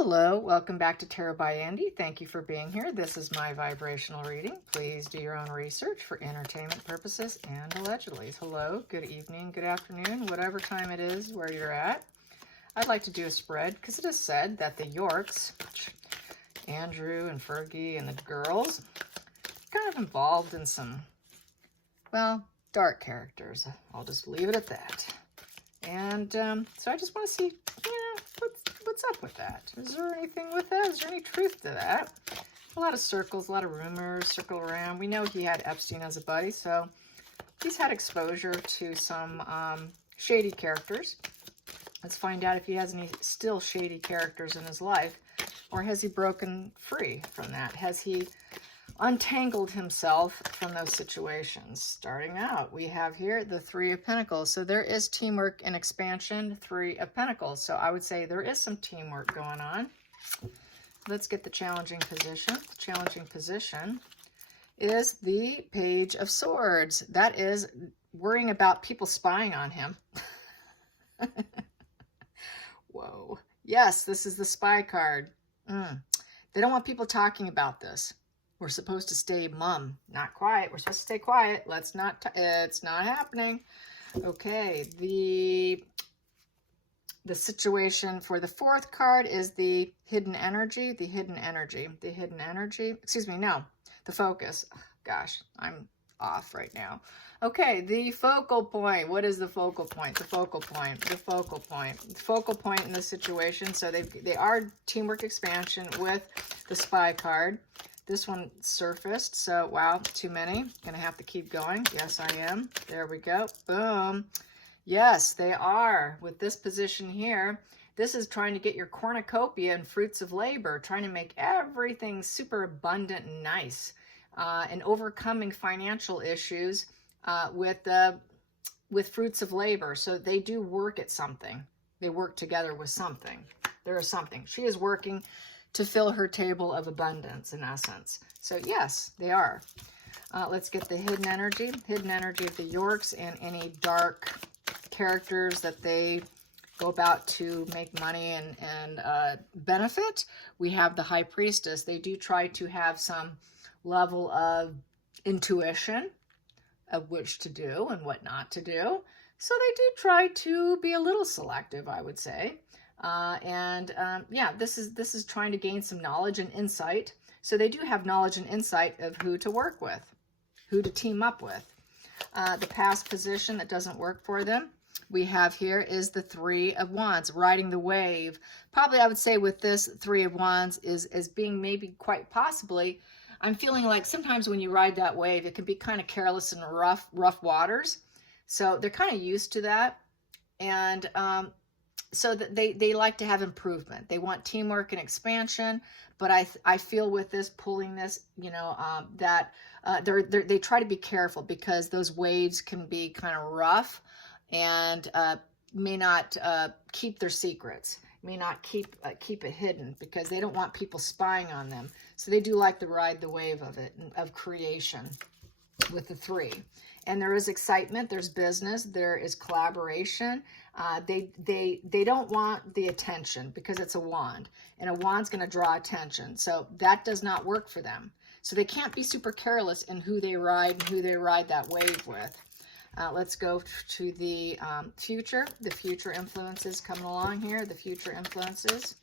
Hello, welcome back to Tarot by Andy. Thank you for being here. This is my vibrational reading. Please do your own research for entertainment purposes and allegedly. Hello, good evening, good afternoon, whatever time it is where you're at. I'd like to do a spread because it is said that the Yorks, Andrew and Fergie and the girls, kind of involved in some, well, dark characters. I'll just leave it at that. And so I just want to see, what's up with that? Is there anything with that? Is there any truth to that? A lot of circles, a lot of rumors circle around. We know he had Epstein as a buddy, so he's had exposure to some shady characters. Let's find out if he has any still shady characters in his life, or has he broken free from that? Has he untangled himself from those situations? Starting out, we have here the Three of Pentacles. So there is teamwork and expansion, Three of Pentacles. So I would say there is some teamwork going on. Let's get the challenging position. The challenging position is the Page of Swords. That is worrying about people spying on him. Whoa. Yes, this is the spy card. They don't want people talking about this. We're supposed to stay mum, not quiet. We're supposed to stay quiet. Let's not, it's not happening. Okay, the situation for the fourth card is the hidden energy, excuse me, no, the focus. Oh, gosh, I'm off right now. Okay, the focal point. What is the focal point? The focal point in this situation. So they are teamwork expansion with the spy card. This one surfaced, so wow, too many. Gonna have to keep going. Yes, I am. There we go. Boom. Yes, they are. With this position here, this is trying to get your cornucopia and fruits of labor, trying to make everything super abundant and nice, and overcoming financial issues with fruits of labor. So they do work at something. They work together with something. There is something. She is working to fill her table of abundance, in essence. So yes, they are. Let's get the hidden energy of the Yorks and any dark characters that they go about to make money and benefit. We have the High Priestess. They do try to have some level of intuition of which to do and what not to do. So they do try to be a little selective, I would say. Yeah, this is trying to gain some knowledge and insight. So they do have knowledge and insight of who to work with, who to team up with. The past position that doesn't work for them, we have here is the Three of Wands, riding the wave. Probably I would say with this Three of Wands is being maybe quite possibly, I'm feeling like sometimes when you ride that wave, it can be kind of careless and rough waters. So they're kind of used to that. And so that they like to have improvement. They want teamwork and expansion, but I feel with this, pulling this, that they try to be careful because those waves can be kind of rough and may not keep their secrets, may not keep it hidden because they don't want people spying on them. So they do like to ride the wave of it, of creation with the three. And there is excitement, there's business, there is collaboration. They don't want the attention because it's a wand, and a wand's going to draw attention. So that does not work for them. So they can't be super careless in who they ride and who they ride that wave with. Let's go to the future. The future influences coming along here. The future influences.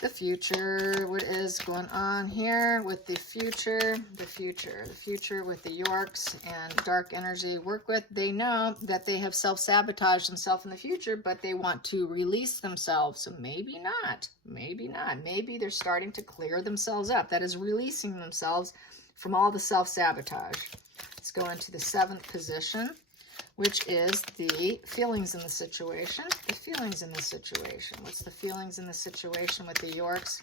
The future, what is going on here with the future with the Yorks and dark energy work with. They know that they have self-sabotaged themselves in the future, but they want to release themselves. So maybe not. Maybe they're starting to clear themselves up. That is releasing themselves from all the self-sabotage. Let's go into the seventh position, which is the feelings in the situation. What's the feelings in the situation with the Yorks?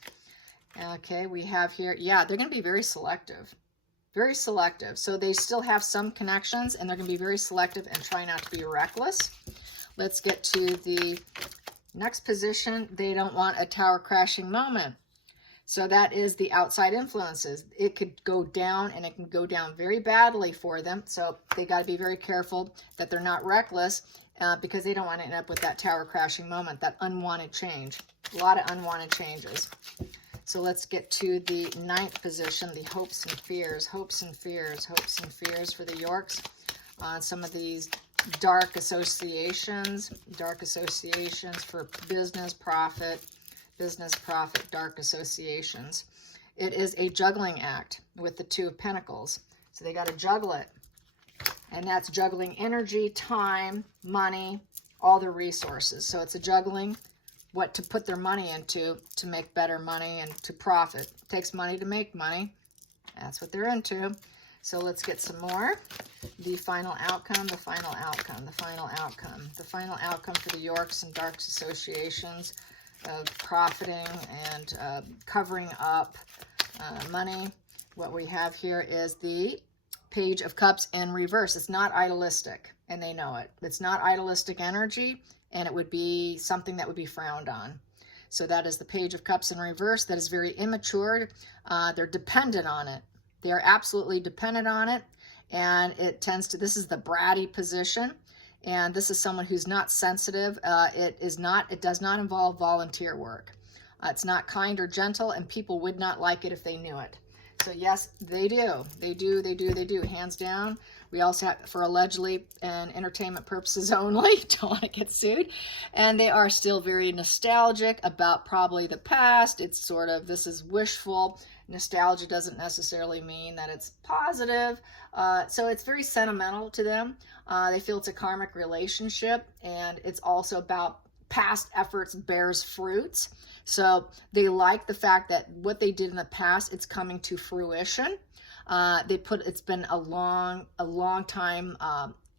Okay, we have here, yeah, they're going to be very selective. So they still have some connections, and they're going to be very selective and try not to be reckless. Let's get to the next position. They don't want a tower crashing moment. So that is the outside influences. It could go down, and it can go down very badly for them. So they got to be very careful that they're not reckless because they don't want to end up with that tower crashing moment, that unwanted change. A lot of unwanted changes. So let's get to the 9th position, the hopes and fears. Hopes and fears, hopes and fears for the Yorks on some of these dark associations for business, profit, dark associations. It is a juggling act with the 2 of Pentacles. So they got to juggle it. And that's juggling energy, time, money, all the resources. So it's a juggling what to put their money into to make better money and to profit. It takes money to make money. That's what they're into. So let's get some more. The final outcome, the final outcome, the final outcome. The final outcome for the Yorks and dark associations of profiting and covering up money. What we have here is the Page of Cups in reverse. It's not idealistic, and they know it. It's not idealistic energy, and it would be something that would be frowned on. So that is the Page of Cups in reverse. That is very immature. They're dependent on it. They are absolutely dependent on it, and it tends to, this is the bratty position, and this is someone who's not sensitive. It does not involve volunteer work. It's not kind or gentle, and people would not like it if they knew it. So yes, they do. They do. Hands down. We also have for allegedly and entertainment purposes only. Don't want to get sued. And they are still very nostalgic about probably the past. It's sort of, this is wishful. Nostalgia doesn't necessarily mean that it's positive. So it's very sentimental to them. They feel it's a karmic relationship, and it's also about past efforts bears fruits. So they like the fact that what they did in the past, it's coming to fruition. It's been a long time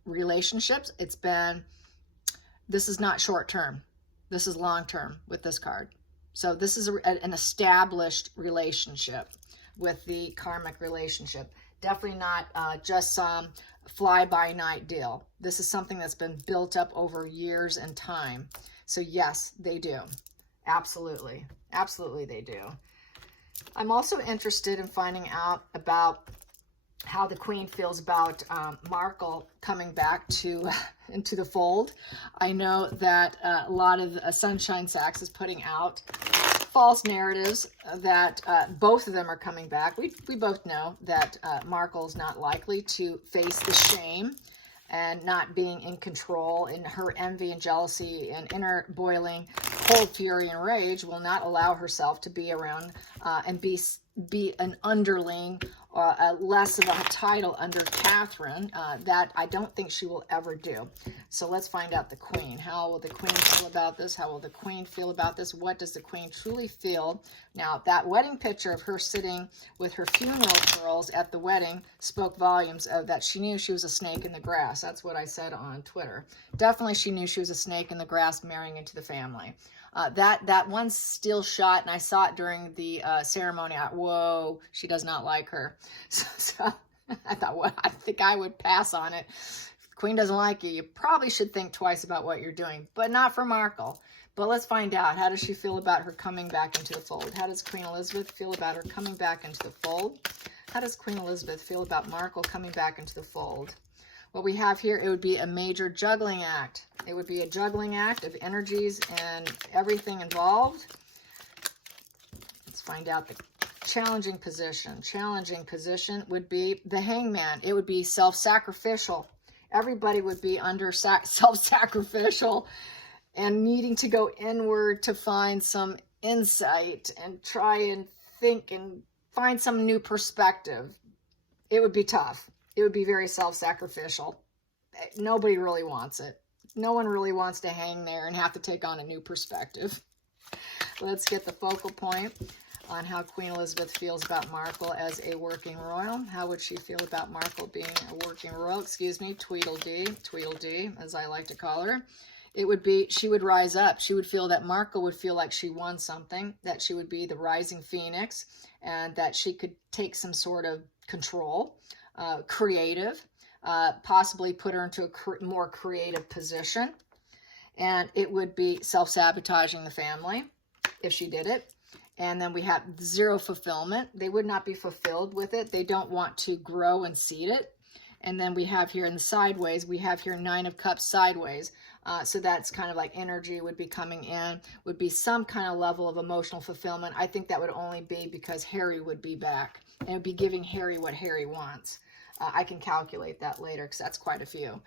relationships. This is not short term. This is long term with this card. So this is an established relationship with the karmic relationship. Definitely not just some fly-by-night deal. This is something that's been built up over years and time. So yes, they do. Absolutely. Absolutely they do. I'm also interested in finding out about how the Queen feels about Markle coming back into the fold. I know that a lot of Sunshine Sachs is putting out false narratives that both of them are coming back. We both know that Markle's not likely to face the shame and not being in control, and her envy and jealousy and inner boiling cold fury and rage will not allow herself to be around and be an underling or less of a title under Catherine. That I don't think she will ever do. So let's find out the Queen. How will the Queen feel about this? How will the Queen feel about this? What does the Queen truly feel? Now, that wedding picture of her sitting with her funeral pearls at the wedding spoke volumes of that she knew she was a snake in the grass. That's what I said on Twitter. Definitely she knew she was a snake in the grass marrying into the family. That one still shot, and I saw it during the ceremony. Whoa, she does not like her. So I thought, well, I think I would pass on it. If the Queen doesn't like you, you probably should think twice about what you're doing, but not for Markle. But let's find out. How does she feel about her coming back into the fold? How does Queen Elizabeth feel about her coming back into the fold? How does Queen Elizabeth feel about Markle coming back into the fold? What we have here, it would be a major juggling act. It would be a juggling act of energies and everything involved. Let's find out the challenging position. Challenging position would be the Hangman. It would be self-sacrificial. Everybody would be under self-sacrificial and needing to go inward to find some insight and try and think and find some new perspective. It would be tough. It would be very self-sacrificial. Nobody really wants it. No one really wants to hang there and have to take on a new perspective. Let's get the focal point on how Queen Elizabeth feels about Markle as a working royal. How would she feel about Markle being a working royal? Excuse me, Tweedledee, as I like to call her. It would be, she would rise up. She would feel that Markle would feel like she won something, that she would be the rising phoenix, and that she could take some sort of control, creative, possibly put her into a more creative position. And it would be self-sabotaging the family if she did it. And then we have zero fulfillment. They would not be fulfilled with it. They don't want to grow and seed it. And then we have here in the sideways, we have here 9 of Cups sideways. So that's kind of like energy would be coming in, would be some kind of level of emotional fulfillment. I think that would only be because Harry would be back and it would be giving Harry what Harry wants. I can calculate that later because that's quite a few.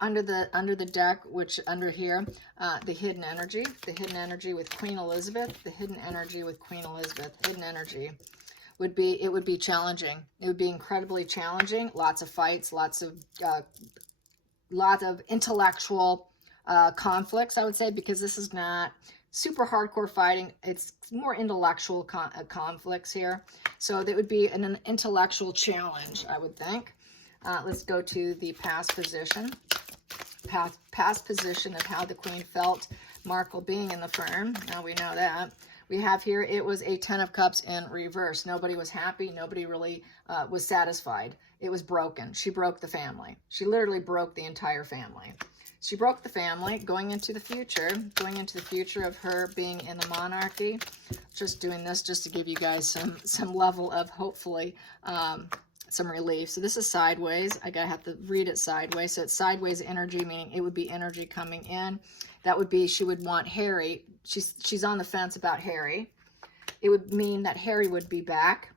Under the deck, which under here, the hidden energy with Queen Elizabeth, hidden energy would be challenging. It would be incredibly challenging. Lots of fights, lot of intellectual conflicts, I would say, because this is not super hardcore fighting. It's more intellectual conflicts here. So that would be an intellectual challenge, I would think. Let's go to the past position. Past position of how the Queen felt Markle being in the firm. Now we know that. We have here, it was a 10 of Cups in reverse. Nobody was happy. Nobody really was satisfied. It was broken. She broke the family. She literally broke the entire family. She broke the family going into the future of her being in the monarchy. Just doing this just to give you guys some level of hopefully some relief. So this is sideways. I gotta have to read it sideways. So it's sideways energy, meaning it would be energy coming in. That would be, she would want Harry. She's on the fence about Harry. It would mean that Harry would be back.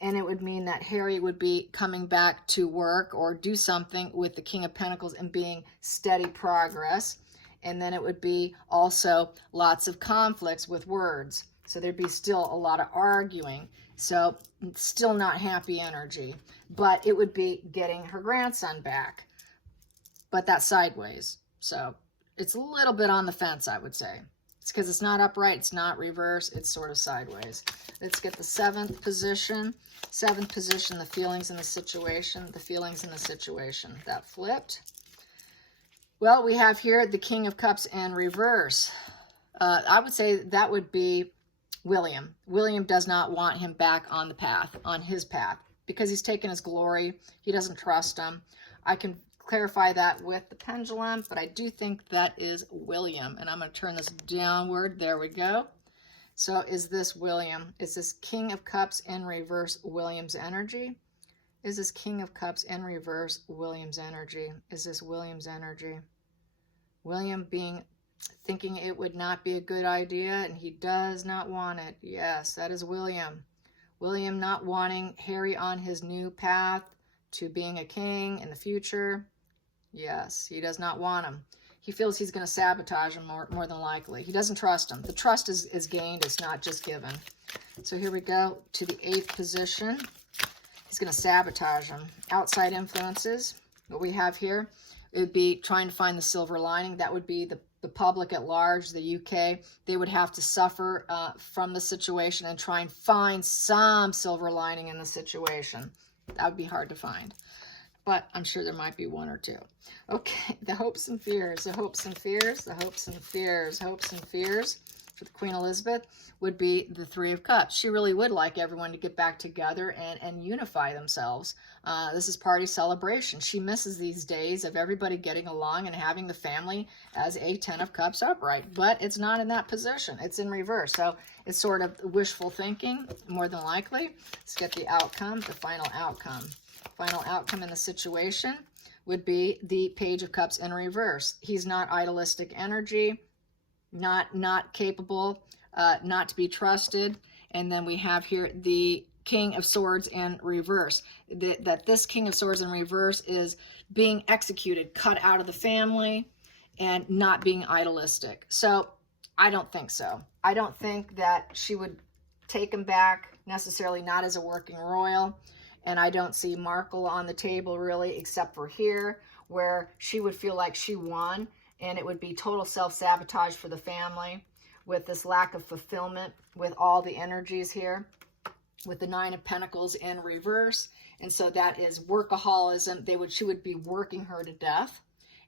And it would mean that Harry would be coming back to work or do something with the King of Pentacles and being steady progress. And then it would be also lots of conflicts with words. So there'd be still a lot of arguing. So still not happy energy. But it would be getting her grandson back. But that's sideways. So it's a little bit on the fence, I would say. It's because it's not upright, it's not reverse, it's sort of sideways. Let's get the 7th position. 7th position, the feelings in the situation. That flipped. Well, we have here the King of Cups in reverse. I would say that would be William. William does not want him back on the path, on his path, because he's taken his glory. He doesn't trust him. I can clarify that with the pendulum, but I do think that is William. And I'm going to turn this downward. There we go. So is this William? Is this King of Cups in reverse William's energy? Is this King of Cups in reverse William's energy? Is this William's energy? William thinking it would not be a good idea and he does not want it. Yes, that is William. William not wanting Harry on his new path to being a king in the future. Yes, he does not want him. He feels he's going to sabotage him more than likely. He doesn't trust him. The trust is gained. It's not just given. So here we go to the 8th position. He's going to sabotage him. Outside influences. What we have here, it would be trying to find the silver lining. That would be the public at large, the UK. They would have to suffer from the situation and try and find some silver lining in the situation. That would be hard to find. But I'm sure there might be one or two. Okay, the hopes and fears, for the Queen Elizabeth would be the 3 of Cups. She really would like everyone to get back together and unify themselves. This is party celebration. She misses these days of everybody getting along and having the family as a 10 of Cups upright. But it's not in that position. It's in reverse. So it's sort of wishful thinking, more than likely. Let's get the outcome, the final outcome. Final outcome in the situation would be the Page of Cups in reverse. He's not idealistic energy, not capable, not to be trusted. And then we have here the King of Swords in reverse. That this King of Swords in reverse is being executed, cut out of the family, and not being idealistic. So I don't think so. I don't think that she would take him back necessarily, not as a working royal. And I don't see Markle on the table really, except for here, where she would feel like she won, and it would be total self-sabotage for the family with this lack of fulfillment with all the energies here, with the 9 of Pentacles in reverse. And so that is workaholism. She would be working her to death,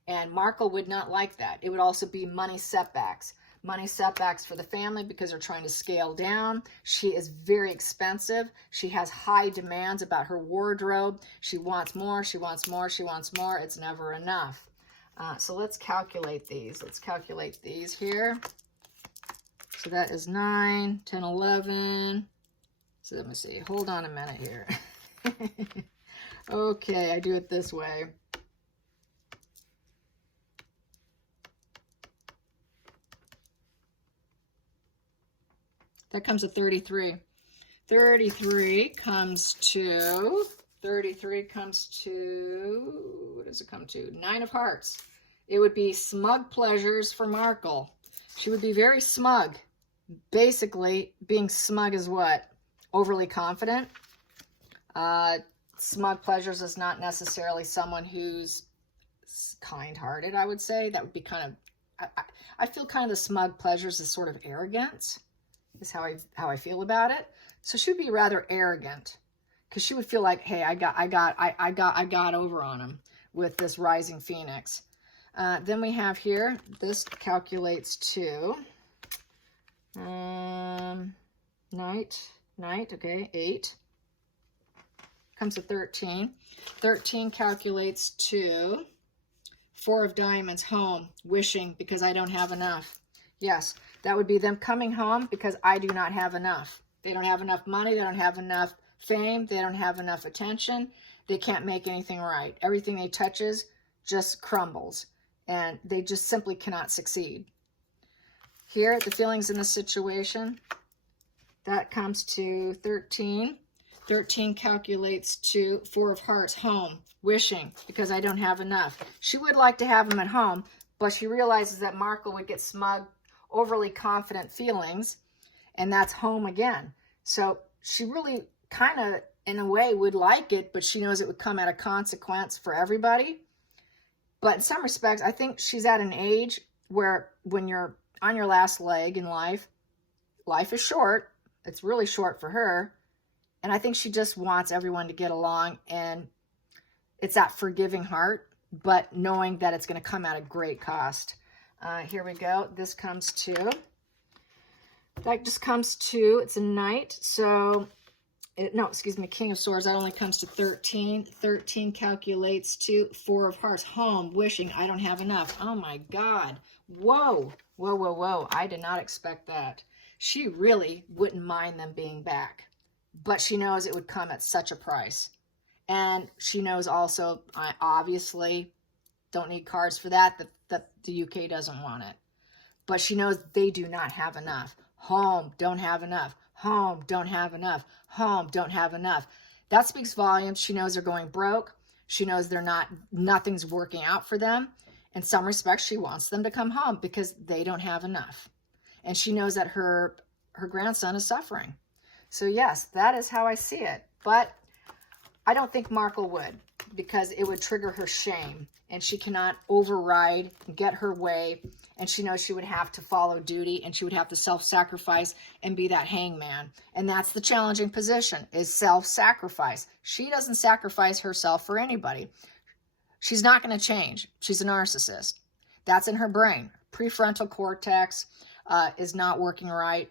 and Markle would not like that. It would also be money setbacks. Money setbacks for the family because they're trying to scale down. She is very expensive. She has high demands about her wardrobe. She wants more, she wants more, she wants more. It's never enough. So let's calculate these. Let's calculate these here. So that is 9, 10, 11. So let me see. Hold on a minute here. Okay, I do it this way. That comes to 33. 33 comes to, what does it come to? 9 of Hearts. It would be smug pleasures for Markle. She would be very smug. Basically, being smug is what? Overly confident. Smug pleasures is not necessarily someone who's kind-hearted, I would say. That would be kind of, I feel kind of the smug pleasures is sort of arrogance, is how I feel about it. So she would be rather arrogant, because she would feel like, hey, I got over on him with this rising Phoenix. Then we have here, this calculates to night, okay, 8. Comes to 13. 13 calculates to 4 of Diamonds, home, wishing because I don't have enough. Yes, that would be them coming home because I do not have enough. They don't have enough money. They don't have enough fame. They don't have enough attention. They can't make anything right. Everything they touches just crumbles, and they just simply cannot succeed. Here, the feelings in the situation, that comes to 13. 13 calculates to 4 of Hearts, home, wishing, because I don't have enough. She would like to have him at home, but she realizes that Markle would get smug, overly confident feelings, and that's home again. So she really kind of, in a way, would like it, but she knows it would come at a consequence for everybody. But in some respects, I think she's at an age where when you're on your last leg in life, life is short. It's really short for her. And I think she just wants everyone to get along, and it's that forgiving heart, but knowing that it's going to come at a great cost. Here we go. This comes to, that just comes to, it's a Knight. So, King of Swords. That only comes to 13. 13 calculates to 4 of Hearts, home, wishing I don't have enough. Oh my God. Whoa. Whoa. I did not expect that. She really wouldn't mind them being back. But she knows it would come at such a price. And she knows also, I obviously don't need cards for that the UK doesn't want it. But she knows they do not have enough. Home, don't have enough. Home, don't have enough. Home, don't have enough. That speaks volumes. She knows they're going broke. She knows nothing's working out for them. In some respects, she wants them to come home because they don't have enough. And she knows that her grandson is suffering. So yes, that is how I see it. But I don't think Markle would, because it would trigger her shame, and she cannot override and get her way, and she knows she would have to follow duty, and she would have to self-sacrifice and be that hangman. And that's the challenging position, is self-sacrifice. She doesn't sacrifice herself for anybody. She's not going to change. She's a narcissist. That's in her brain. Prefrontal cortex is not working right.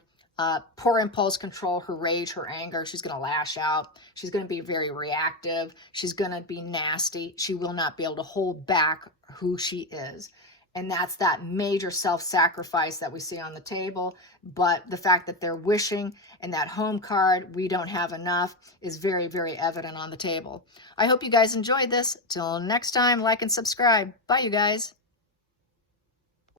Poor impulse control, her rage, her anger. She's going to lash out. She's going to be very reactive. She's going to be nasty. She will not be able to hold back who she is. And that's that major self-sacrifice that we see on the table. But the fact that they're wishing and that home card, we don't have enough, is very, very evident on the table. I hope you guys enjoyed this. Till next time, like and subscribe. Bye, you guys.